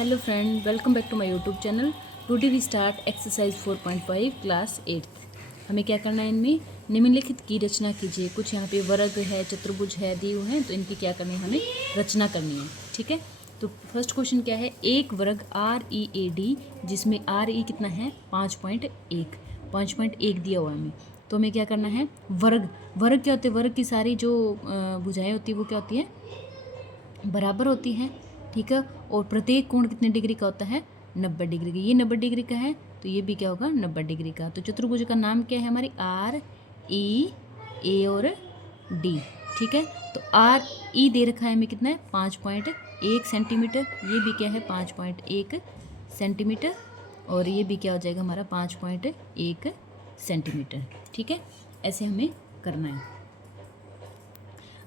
Hello friend, welcome back to my YouTube channel. Today we start exercise 4.5 class 8th। हमें क्या करना है, इनमें निम्नलिखित की रचना कीजिए। कुछ यहाँ पे वर्ग है, चतुर्भुज है दिए हुए हैं, तो इनकी क्या करनी है, हमें रचना करनी है। ठीक है, तो फर्स्ट क्वेश्चन क्या है, एक वर्ग READ जिसमें RE कितना है 5.1 दिया हुआ है हमें। तो हमें क्या करना है, वर्ग वर्ग क्या होते हैं, वर्ग की सारी जो भुजाएं होती है वो क्या होती है, बराबर होती हैं। ठीक है, और प्रत्येक कोण कितने डिग्री का होता है, 90 डिग्री का। ये 90 डिग्री का है तो ये भी क्या होगा, 90 डिग्री का। तो चतुर्भुज का नाम क्या है, हमारी RE और D। ठीक है, तो RE दे रखा है हमें कितना है, 5.1 सेंटीमीटर। ये भी क्या है, 5.1 सेंटीमीटर, और ये भी क्या हो जाएगा हमारा 5.1 सेंटीमीटर। ठीक है, ऐसे हमें करना है।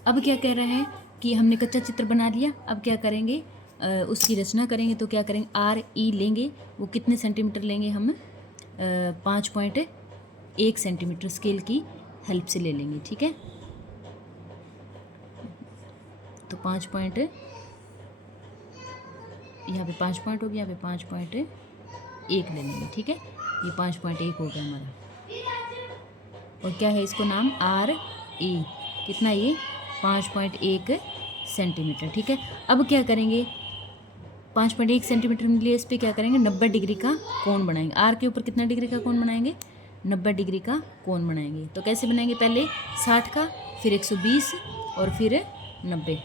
अब क्या कह रहा है कि हमने कच्चा चित्र बना लिया। अब क्या करेंगे, उसकी रचना करेंगे। तो क्या करेंगे, RE लेंगे, वो कितने सेंटीमीटर लेंगे हम, 5.1 सेंटीमीटर स्केल की हेल्प से ले लेंगे। ठीक है, तो 5 पॉइंट, यहाँ पे 5 पॉइंट हो गया, यहाँ पे 5.1 ले लेंगे। ठीक है, ये 5.1 हो गया हमारा। और क्या है इसको नाम, RE कितना, ये 5.1 सेंटीमीटर। ठीक है, अब क्या करेंगे, 5.1 सेंटीमीटर मिले, इस पर क्या करेंगे, 90 डिग्री का कोण बनाएंगे। आर के ऊपर कितना डिग्री का कोण बनाएंगे, 90 डिग्री का कोण बनाएंगे। तो कैसे बनाएंगे, पहले 60 का, फिर 120 और फिर 90,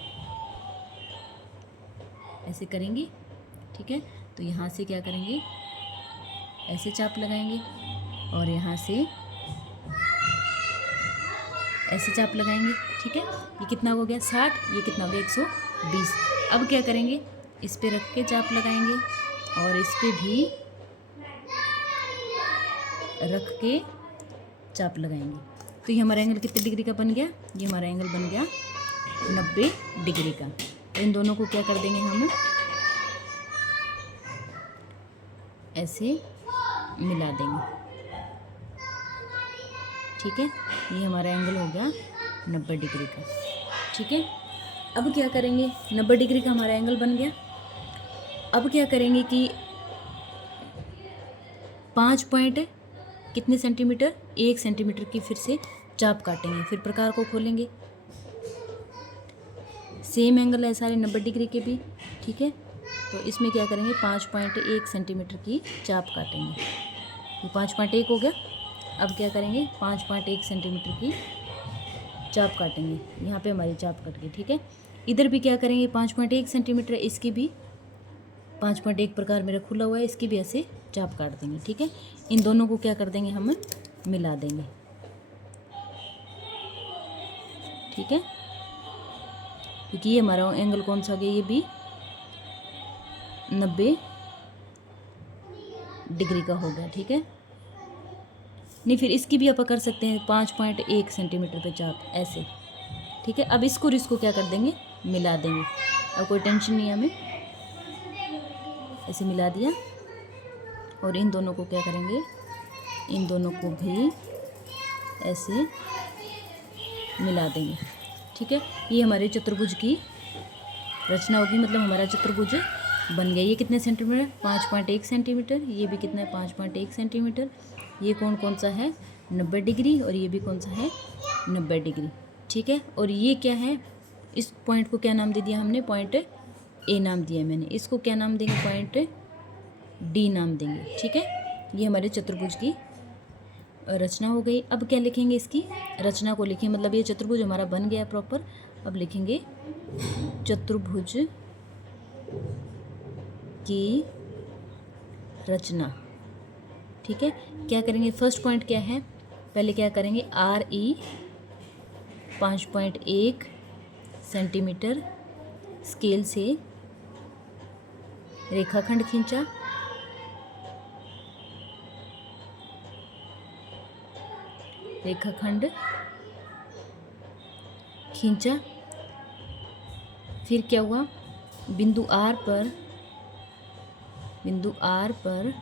ऐसे करेंगे। ठीक है, तो यहाँ से क्या करेंगे, ऐसे चाप लगाएंगे, और यहाँ से ऐसे चाप लगाएंगे। ठीक है, ये कितना हो गया 60, ये कितना हो गया 120। अब क्या करेंगे, इस पे रख के चाप लगाएंगे, और इस पे भी रख के चाप लगाएंगे। तो ये हमारा एंगल कितने डिग्री का बन गया, ये हमारा एंगल बन गया 90 डिग्री का। तो इन दोनों को क्या कर देंगे, हम ऐसे मिला देंगे। ठीक है, ये हमारा एंगल हो गया 90 डिग्री का। ठीक है, अब क्या करेंगे, 90 डिग्री का हमारा एंगल बन गया। अब क्या करेंगे कि 5 पॉइंट कितने सेंटीमीटर, 1 सेंटीमीटर की फिर से चाप काटेंगे, फिर प्रकार को खोलेंगे। सेम एंगल है सारे 90 डिग्री के भी। ठीक है, तो इसमें क्या करेंगे, 5.1 सेंटीमीटर की चाप काटेंगे। ये 5.1 हो गया। अब क्या करेंगे, 5.1 सेंटीमीटर की चाप काटेंगे। यहाँ पे हमारी चाप कट गई। ठीक है, इधर भी क्या करेंगे, 5.1 सेंटीमीटर, इसकी भी 5.1 प्रकार मेरा खुला हुआ है, इसकी भी ऐसे चाप काट देंगे। ठीक है, इन दोनों को क्या कर देंगे, हम मिला देंगे। ठीक है, क्योंकि ये हमारा एंगल कौन सा गया, ये भी 90 डिग्री का हो गया। ठीक है, नहीं फिर इसकी भी आप कर सकते हैं 5.1 सेंटीमीटर पे चाप, ऐसे। ठीक है, अब इसको और इसको क्या कर देंगे, मिला देंगे। अब कोई टेंशन नहीं है हमें, ऐसे मिला दिया। और इन दोनों को क्या करेंगे, इन दोनों को भी ऐसे मिला देंगे। ठीक है, ये हमारे चतुर्भुज की रचना होगी, मतलब हमारा चतुर्भुज बन गया। ये कितने सेंटीमीटर, 5.1 सेंटीमीटर। ये भी कितना है, 5.1 सेंटीमीटर। ये कौन कौन सा है, 90 डिग्री, और ये भी कौन सा है, 90 डिग्री। ठीक है, और ये क्या है, इस पॉइंट को क्या नाम दे दिया हमने, पॉइंट A नाम दिया मैंने। इसको क्या नाम देंगे, पॉइंट D नाम देंगे। ठीक है, ये हमारे चतुर्भुज की रचना हो गई। अब क्या लिखेंगे, इसकी रचना को लिखें, मतलब ये चतुर्भुज हमारा बन गया प्रॉपर। अब लिखेंगे चतुर्भुज की रचना। ठीक है, क्या करेंगे, फर्स्ट पॉइंट क्या है, पहले क्या करेंगे, RE 5.1 सेंटीमीटर स्केल से रेखाखंड खींचा। रेखाखंड खींचा, फिर क्या हुआ, बिंदु R पर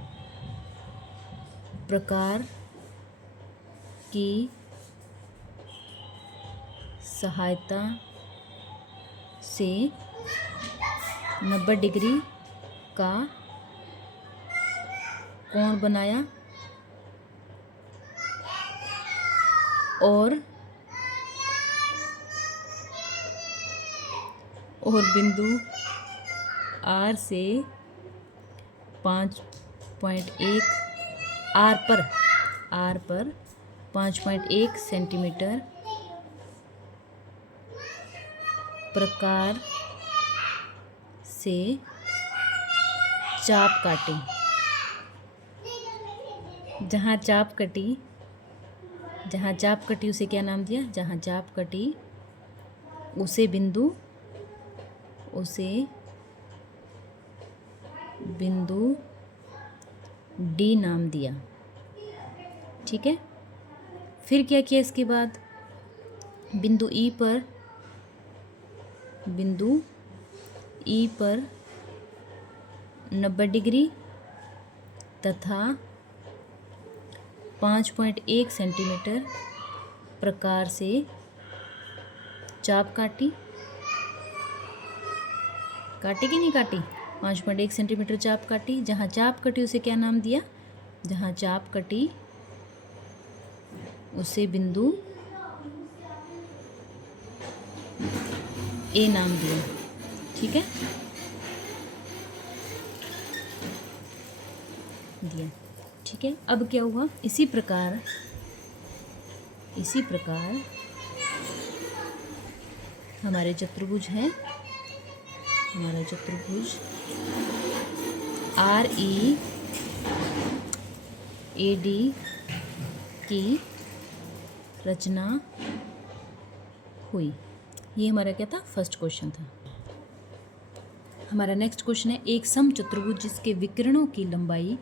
प्रकार की सहायता से 90 डिग्री का कोण बनाया और बिंदु आर से 5.1 आर पर 5.1 सेंटीमीटर प्रकार से चाप काटी। जहाँ चाप कटी उसे क्या नाम दिया? जहाँ चाप कटी उसे बिंदु डी नाम दिया। ठीक है। फिर क्या किया इसके बाद? बिंदु ई पर 90 डिग्री तथा 5.1 सेंटीमीटर प्रकार से चाप काटी कि नहीं काटी? 5.1 सेंटीमीटर चाप काटी। जहाँ चाप कटी उसे क्या नाम दिया? जहाँ चाप कटी उसे बिंदु ए नाम दिया। ठीक है, दिया। ठीक है, अब क्या हुआ? इसी प्रकार हमारे चतुर्भुज है, हमारा चतुर्भुज READ की रचना हुई। ये हमारा क्या था? फर्स्ट क्वेश्चन था। हमारा नेक्स्ट क्वेश्चन है, एक समचतुर्भुज जिसके विकर्णों की लंबाई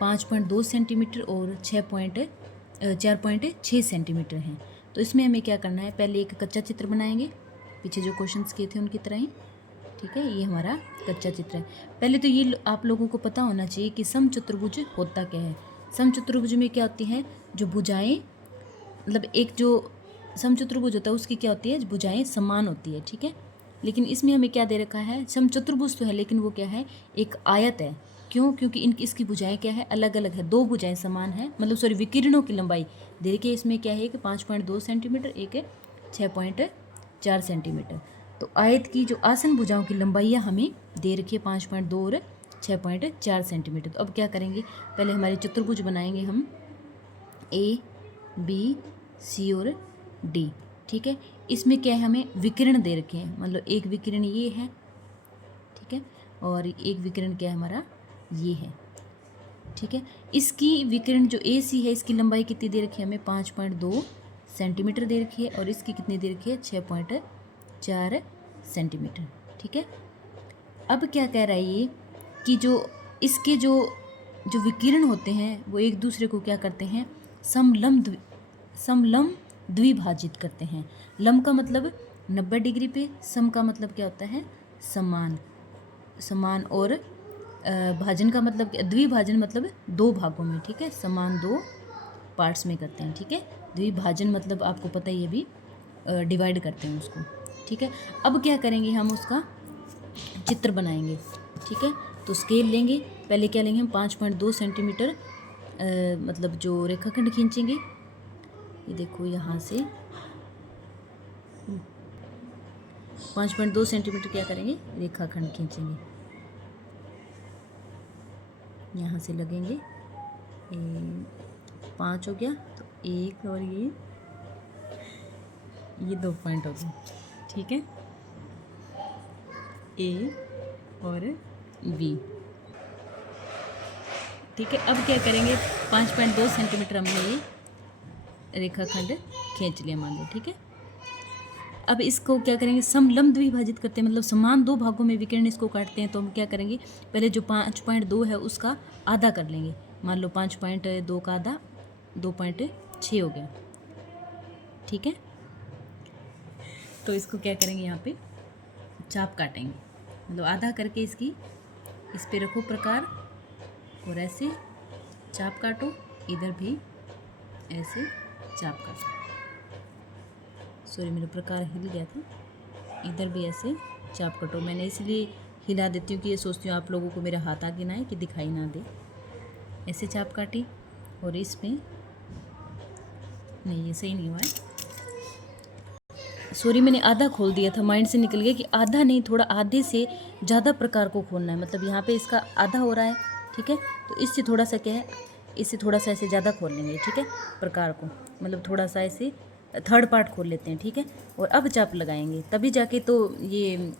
5.2 सेंटीमीटर और 4.6 सेंटीमीटर है। तो इसमें हमें क्या करना है? पहले एक कच्चा चित्र बनाएंगे, पीछे जो क्वेश्चंस किए थे उनकी तरह ही। ठीक है, ये हमारा कच्चा चित्र है। पहले तो ये आप लोगों को पता होना चाहिए कि समचतुर्भुज होता क्या है। समचतुर्भुज में क्या होती है? जो भुजाएं, मतलब एक जो समचतुर्भुज होता है उसकी क्या होती है? भुजाएं समान होती है। ठीक है, लेकिन इसमें हमें क्या दे रखा है? समचतुर्भुज तो है लेकिन वो क्या है? एक आयत है। क्यों? क्योंकि इसकी भुजाएं क्या है? अलग अलग है। दो भुजाएं समान है, मतलब सॉरी विकिरणों की लंबाई दे रखी है। इसमें क्या है कि 5.2 सेंटीमीटर, एक है 6.4 सेंटीमीटर। तो आयत की जो आसन भुजाओं की लंबाइयाँ हमें दे रखी है 5.2 और 6.4 सेंटीमीटर। तो अब क्या करेंगे? पहले हमारे चतुर्भुज बनाएंगे हम A, B, C और D। ठीक है, इसमें क्या है? हमें विकिरण दे रखे हैं, मतलब एक विकिरण ये है, ठीक है, और एक विकिरण क्या है हमारा? ये है। ठीक है, इसकी विकिरण जो AC है इसकी लंबाई कितनी दे रखी है हमें? 5.2 सेंटीमीटर दे रखी है, और इसकी कितनी दे रखी है? 6.4 सेंटीमीटर। ठीक है, अब क्या कह रहा है ये कि जो इसके जो विकिरण होते हैं वो एक दूसरे को क्या करते हैं? समलंब द्विभाजित करते हैं। लंब का मतलब 90 डिग्री पे, सम का मतलब क्या होता है? समान, और भाजन का मतलब द्विभाजन मतलब दो भागों में। ठीक है, समान दो पार्ट्स में करते हैं। ठीक है, द्विभाजन मतलब आपको पता ही है, भी डिवाइड करते हैं उसको। ठीक है, अब क्या करेंगे? हम उसका चित्र बनाएंगे। ठीक है, तो स्केल लेंगे। पहले क्या लेंगे हम? 5.2 सेंटीमीटर मतलब जो रेखाखंड खींचेंगे, ये देखो यहाँ से 5.2 सेंटीमीटर क्या करेंगे? रेखाखंड खींचेंगे। यहाँ से लगेंगे 5 हो गया, तो 1 और ये 2 पॉइंट हो गए। ठीक है, A और B। ठीक है, अब क्या करेंगे? 5.2 सेंटीमीटर हमने ये रेखाखंड खींच लिया, मान लो। ठीक है, अब इसको क्या करेंगे? समलंब द्विभाजित करते हैं, मतलब समान दो भागों में विकिरण इसको काटते हैं। तो हम क्या करेंगे? पहले जो 5.2 है उसका आधा कर लेंगे। मान लो 5.2 का आधा 2.6 हो गया। ठीक है, तो इसको क्या करेंगे? यहाँ पे चाप काटेंगे, मतलब आधा करके इसकी इस पे रखो प्रकार, और ऐसे चाप काटो। इधर भी ऐसे चाप काटो। सॉरी, मेरा प्रकार हिल गया था। इधर भी ऐसे चाप काटो। मैंने इसलिए हिला देती हूँ कि ये सोचती हूँ आप लोगों को मेरा हाथ आगे ना आए कि दिखाई ना दे। ऐसे चाप काटी और इसमें नहीं, ये सही नहीं हुआ है, सॉरी मैंने आधा खोल दिया था, माइंड से निकल गया कि आधा नहीं, थोड़ा आधे से ज़्यादा प्रकार को खोलना है। मतलब यहाँ पे इसका आधा हो रहा है, ठीक है, तो इससे थोड़ा सा क्या है, इससे थोड़ा सा ऐसे ज़्यादा खोल लेंगे, ठीक है, प्रकार को, मतलब थोड़ा सा ऐसे थर्ड पार्ट खोल लेते हैं, ठीक है। और अब चाप लगाएंगे, तभी जाके तो ये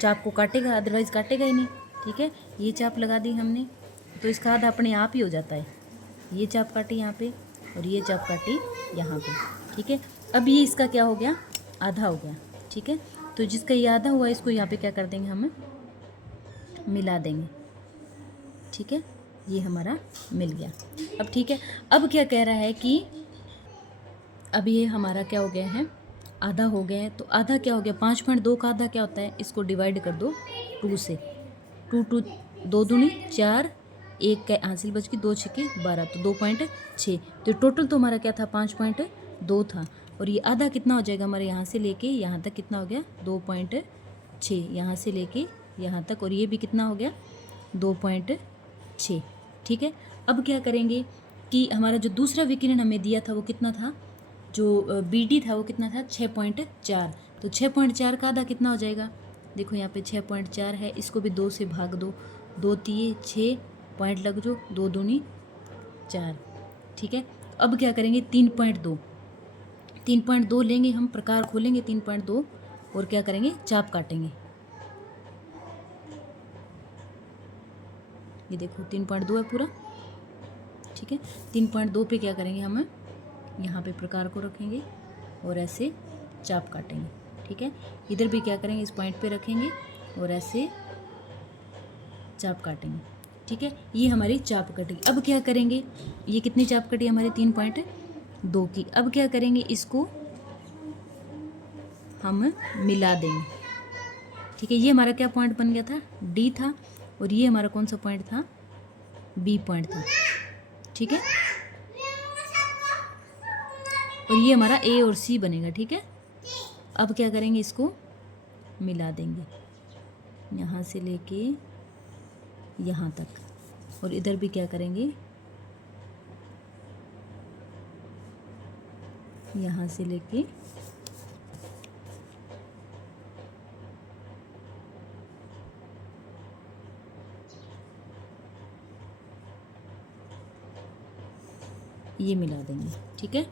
चाप को काटेगा, अदरवाइज़ काटेगा ही नहीं, ठीक है। ये चाप लगा दी हमने, तो इसका आधा अपने आप ही हो जाता है। ये चाप काटी यहाँ पे और ये चाप काटी यहाँ पे, ठीक है। अब ये इसका क्या हो गया, आधा हो गया, ठीक है। तो जिसका ये आधा हुआ इसको यहाँ पे क्या कर देंगे, हम मिला देंगे, ठीक है। ये हमारा मिल गया। अब ठीक है, अब क्या कह रहा है कि अब ये हमारा क्या हो गया है, आधा हो गया है। तो आधा क्या हो गया, 5.2 का आधा क्या होता है, इसको डिवाइड कर दो 2 से, 2 2 दूनी 4, 1 का हासिल बच गई, 2 छक्के 12, तो 2.6। तो टोटल तो हमारा क्या था, 5.2 था। और ये आधा कितना हो जाएगा हमारे यहाँ से लेके यहाँ तक, कितना हो गया 2.6, यहाँ से लेके यहाँ तक, और ये भी कितना हो गया 2.6, ठीक है। अब क्या करेंगे कि हमारा जो दूसरा विकिरण हमें दिया था वो कितना था, जो BD था वो कितना था 6.4। तो 6.4 का आधा कितना हो जाएगा, देखो यहाँ पे 6.4 है, इसको भी 2 से भाग दो, 2 तिये 6 पॉइंट लग जो, 2 दूनी 4, ठीक है। अब क्या करेंगे 3.2 लेंगे हम, प्रकार खोलेंगे 3.2 और क्या करेंगे, चाप काटेंगे। ये देखो 3.2 है पूरा, ठीक है। 3.2 पे क्या करेंगे, हम यहाँ पे प्रकार को रखेंगे और ऐसे चाप काटेंगे, ठीक है। इधर भी क्या करेंगे, इस पॉइंट पे रखेंगे और ऐसे चाप काटेंगे, ठीक है। ये हमारी चाप कटेगी। अब क्या करेंगे, ये कितनी चाप कटी हमारी 3.2 की। अब क्या करेंगे, इसको हम मिला देंगे, ठीक है। ये हमारा क्या पॉइंट बन गया था, D था, और ये हमारा कौन सा पॉइंट था, B पॉइंट था, ठीक है। और ये हमारा A और C बनेगा, ठीक है। अब क्या करेंगे, इसको मिला देंगे यहाँ से लेके यहाँ तक, और इधर भी क्या करेंगे, यहाँ से लेके ये मिला देंगे, ठीक है।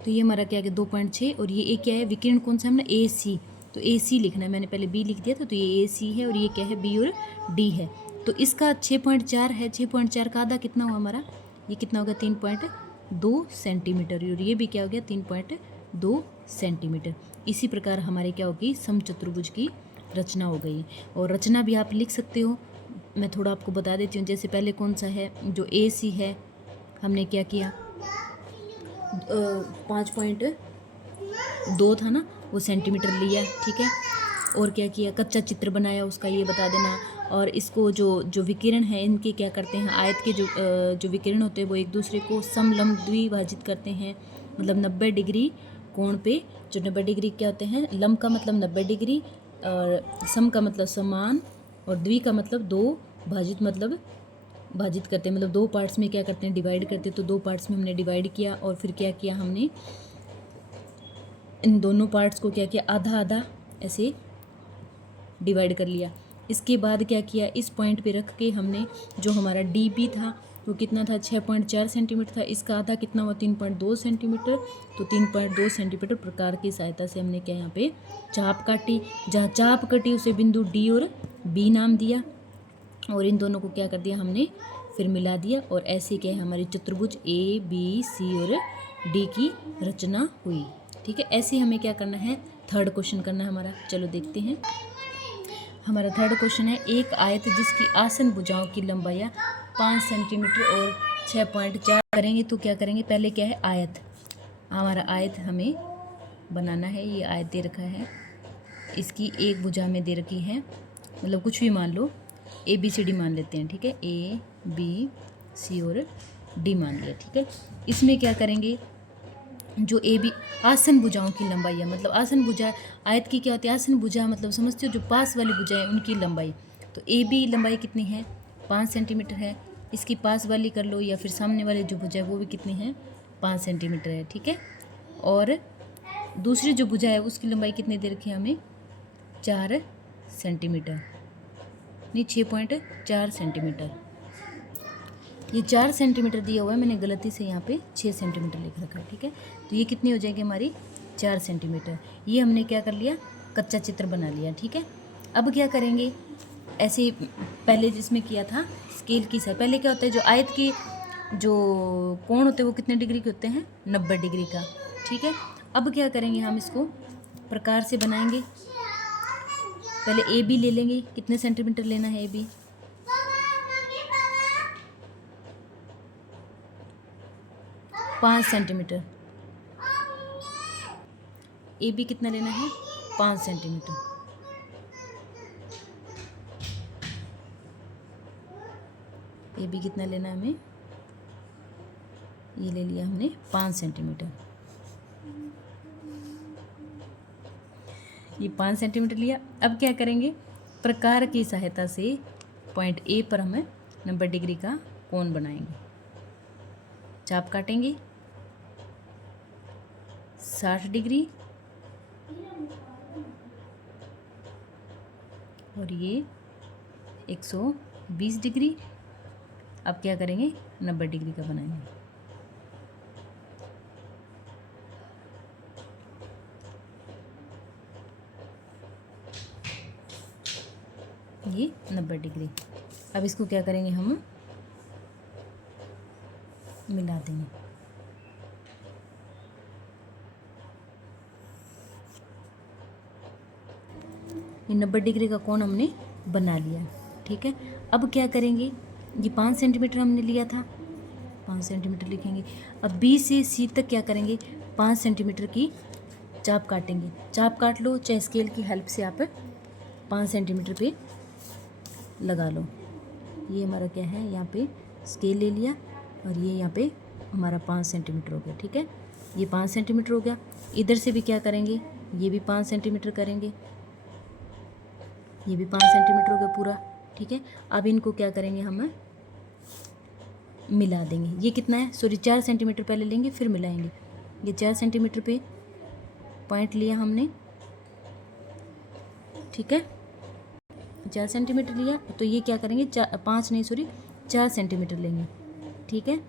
तो ये हमारा क्या है 2.6, और ये क्या है, विकिरण कौन सा हमने AC, तो AC लिखना है, मैंने पहले B लिख दिया था, तो ये AC है, और ये क्या है B और D है। तो इसका 6.4 है, 6.4 का आधा कितना हुआ हमारा, ये कितना होगा 3.2 सेंटीमीटर, और ये भी क्या हो गया 3.2 सेंटीमीटर। इसी प्रकार हमारे क्या होगी, समचतुर्भुज की रचना हो गई। और रचना भी आप लिख सकते हो, मैं थोड़ा आपको बता देती हूँ। जैसे पहले कौन सा है, जो AC है, हमने क्या किया 5.2 था ना, वो सेंटीमीटर लिया, ठीक है। और क्या किया, कच्चा चित्र बनाया उसका, ये बता देना। और इसको जो विकिरण है, इनके क्या करते हैं, आयत के जो विकिरण होते हैं वो एक दूसरे को समलंब द्विभाजित करते हैं, मतलब 90 डिग्री कोण पे। जो 90 डिग्री क्या होते हैं, लंब का मतलब 90 डिग्री, और सम का मतलब समान, और द्वि का मतलब 2, भाजित मतलब भाजित करते हैं, मतलब 2 पार्ट्स में क्या करते हैं, डिवाइड करते हैं। तो 2 पार्ट्स में हमने डिवाइड किया, और फिर क्या किया हमने, इन दोनों पार्ट्स को क्या किया, आधा आधा ऐसे डिवाइड कर लिया। इसके बाद क्या किया, इस पॉइंट पे रख के हमने जो हमारा DB था वो कितना था 6.4 सेंटीमीटर था, इसका आधा कितना हुआ 3.2 सेंटीमीटर। तो 3.2 सेंटीमीटर प्रकार की सहायता से हमने क्या यहाँ पे चाप काटी। जहाँ चाप कटी उसे बिंदु D और B नाम दिया, और इन दोनों को क्या कर दिया हमने, फिर मिला दिया, और ऐसे क्या है हमारी चतुर्भुज ABC और D की रचना हुई, ठीक है। ऐसे हमें क्या करना है, थर्ड क्वेश्चन करना है हमारा। चलो देखते हैं, हमारा थर्ड क्वेश्चन है, एक आयत जिसकी आसन भुजाओं की लंबाई 5 सेंटीमीटर और 6.4 करेंगे। तो क्या करेंगे, पहले क्या है आयत, हमारा आयत हमें बनाना है। ये आयत दे रखा है, इसकी एक भुजा में दे रखी है, मतलब कुछ भी मान लो, ABCD मान लेते हैं, ठीक है, ABC और D मान लिया, ठीक है। इसमें क्या करेंगे, जो ए बी आसन भुजाओं की लंबाई है, मतलब आसन भुजा आयत की क्या होती है, आसन भुजा मतलब समझते हो जो पास वाली भुजाएं उनकी लंबाई। तो ए बी लंबाई कितनी है, 5 सेंटीमीटर है। इसकी पास वाली कर लो या फिर सामने वाली जो भुजा है वो भी कितनी है, 5 सेंटीमीटर है, ठीक है। और दूसरी जो भुजा है उसकी लंबाई कितनी दे रखी है हमें, 4 सेंटीमीटर, नहीं 6.4 सेंटीमीटर। ये 4 सेंटीमीटर दिया हुआ है, मैंने गलती से यहाँ पे 6 सेंटीमीटर लिख रखा है, ठीक है। तो ये कितनी हो जाएगी हमारी, 4 सेंटीमीटर। ये हमने क्या कर लिया, कच्चा चित्र बना लिया, ठीक है। अब क्या करेंगे, ऐसे पहले जिसमें किया था स्केल की साइड, पहले क्या होता है जो आयत के जो कोण होते हैं वो कितने डिग्री के होते हैं, 90 डिग्री का, ठीक है। अब क्या करेंगे, हम इसको प्रकार से बनाएंगे। पहले ए बी ले लेंगे, कितने सेंटीमीटर लेना है A B, 5 centimetre. A B कितना लेना है, 5 सेंटीमीटर। ए बी कितना लेना है हमें, ये ले लिया हमने 5 सेंटीमीटर। ये 5 सेंटीमीटर लिया। अब क्या करेंगे, प्रकार की सहायता से पॉइंट ए पर हमें 90 डिग्री का कोण बनाएंगे। चाप काटेंगे 60 डिग्री और ये 120 डिग्री। अब क्या करेंगे, 90 डिग्री का बनाएंगे। ये 90 डिग्री। अब इसको क्या करेंगे, हम मिला देंगे। ये 90 डिग्री का कोण हमने बना लिया, ठीक है। अब क्या करेंगे, ये 5 सेंटीमीटर हमने लिया था, 5 सेंटीमीटर लिखेंगे। अब बी से सी तक क्या करेंगे, 5 सेंटीमीटर की चाप काटेंगे। चाप काट लो, चाहे स्केल की हेल्प से आप 5 सेंटीमीटर पे लगा लो। ये हमारा क्या है, यहाँ पे स्केल ले लिया और ये यहाँ पे हमारा 5 सेंटीमीटर हो गया, ठीक है। ये 5 सेंटीमीटर हो गया। इधर से भी क्या करेंगे, ये भी 5 सेंटीमीटर करेंगे, ये भी 5 सेंटीमीटर हो गया पूरा, ठीक है। अब इनको क्या करेंगे, हम मिला देंगे। ये कितना है, सॉरी 4 सेंटीमीटर पहले लेंगे फिर मिलाएंगे। ये 4 सेंटीमीटर पे पॉइंट लिया हमने, ठीक है। 4 सेंटीमीटर लिया तो ये क्या करेंगे, 4 सेंटीमीटर लेंगे, ठीक है।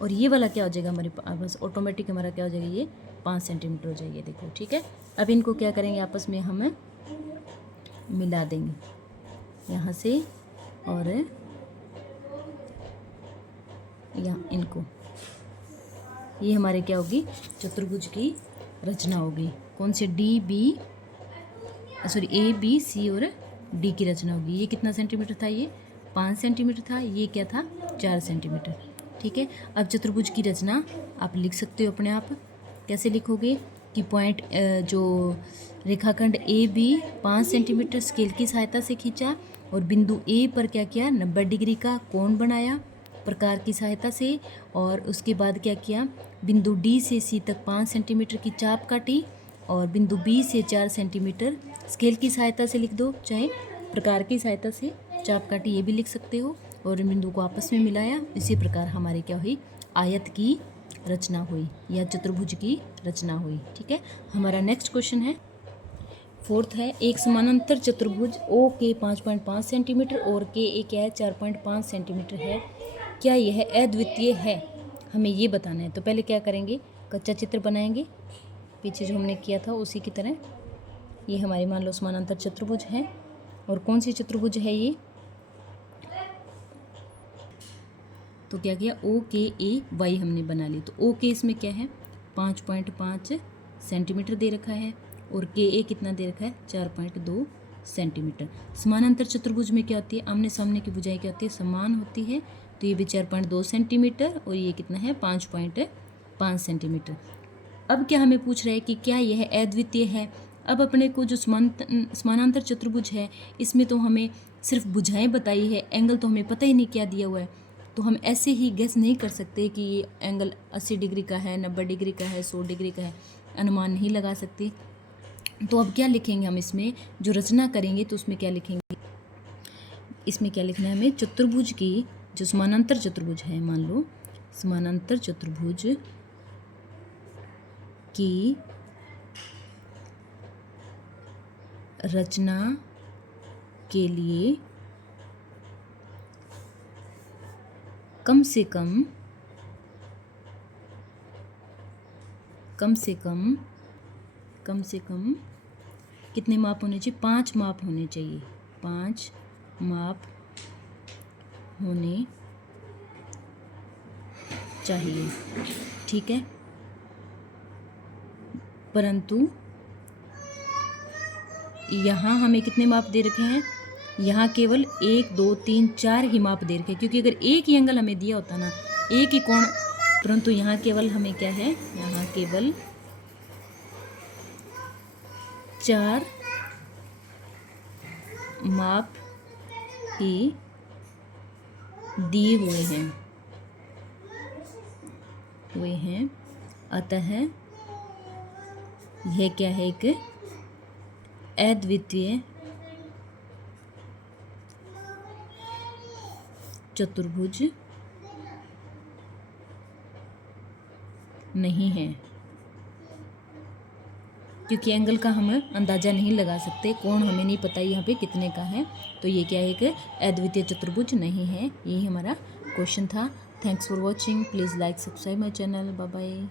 और ये वाला क्या हो जाएगा हमारे पास, ऑटोमेटिक हमारा क्या हो जाएगा, ये 5 सेंटीमीटर हो जाएगी, देखो, ठीक है। अब इनको क्या करेंगे, आपस में हम मिला देंगे यहाँ से और यहाँ इनको। ये हमारे क्या होगी, चतुर्भुज की रचना होगी। कौन से, ए बी सी और डी की रचना होगी। ये कितना सेंटीमीटर था, ये 5 सेंटीमीटर था, ये क्या था, 4 सेंटीमीटर, ठीक है। अब चतुर्भुज की रचना आप लिख सकते हो अपने आप। कैसे लिखोगे कि पॉइंट जो रेखाखंड ए बी 5 सेंटीमीटर स्केल की सहायता से खींचा और बिंदु ए पर क्या किया, 90 डिग्री का कोण बनाया प्रकार की सहायता से। और उसके बाद क्या किया, बिंदु डी से सी तक 5 सेंटीमीटर की चाप काटी और बिंदु बी से 4 सेंटीमीटर स्केल की सहायता से लिख दो, चाहे प्रकार की सहायता से चाप काटी ये भी लिख सकते हो, और बिंदु को आपस में मिलाया। इसी प्रकार हमारी क्या हुई, आयत की रचना हुई या चतुर्भुज की रचना हुई, ठीक है। हमारा नेक्स्ट क्वेश्चन है, 4th है, एक समानांतर चतुर्भुज ओ के 5.5 सेंटीमीटर और के ए क्या है, 4.5 सेंटीमीटर है, क्या यह अद्वितीय है, हमें ये बताना है। तो पहले क्या करेंगे, कच्चा चित्र बनाएंगे, पीछे जो हमने किया था उसी की तरह। ये हमारी मान लो समानांतर चतुर्भुज है, और कौन सी चतुर्भुज है ये, तो क्या किया, ओ के ए वाई हमने बना ली। तो ओ के इसमें क्या है, 5.5 सेंटीमीटर दे रखा है, और के ए कितना दे रखा है, 4.2 सेंटीमीटर। समानांतर चतुर्भुज में क्या होती है, आमने सामने की भुजाएं क्या होती है, समान होती है। तो ये भी 4.2 सेंटीमीटर और ये कितना है, 5.5 सेंटीमीटर। अब क्या हमें पूछ रहा है कि क्या यह अद्वितीय है। अब अपने को जो समानांतर चतुर्भुज है इसमें तो हमें सिर्फ भुजाएं बताई है, एंगल तो हमें पता ही नहीं क्या दिया हुआ है। तो तो हम ऐसे ही गेस नहीं कर सकते कि ये एंगल 80 डिग्री का है, 90 डिग्री का है, 100 डिग्री का है, अनुमान नहीं लगा सकते। तो अब क्या लिखेंगे हम इसमें, जो रचना करेंगे तो उसमें क्या लिखेंगे, इसमें क्या लिखना है हमें, चतुर्भुज की, जो समानांतर चतुर्भुज है, मान लो समानांतर चतुर्भुज की रचना के लिए कम से कम कितने माप होने चाहिए, 5 माप होने चाहिए, 5 माप होने चाहिए, ठीक है। परंतु यहाँ हमें कितने माप दे रखे हैं, यहाँ केवल 1 2 3 4 ही माप दे रखे हैं, क्योंकि अगर एक ही एंगल हमें दिया होता ना, एक ही कोण, परंतु यहाँ केवल हमें क्या है, यहाँ केवल 4 माप ही दिए हुए हैं। अतः यह क्या है, एक अद्वितीय चतुर्भुज नहीं है, क्योंकि एंगल का हम अंदाज़ा नहीं लगा सकते, कोण हमें नहीं पता यहाँ पे कितने का है, तो ये क्या है, एक अद्वितीय चतुर्भुज नहीं है। यही हमारा क्वेश्चन था। Thanks for watching, please like subscribe my channel, bye bye.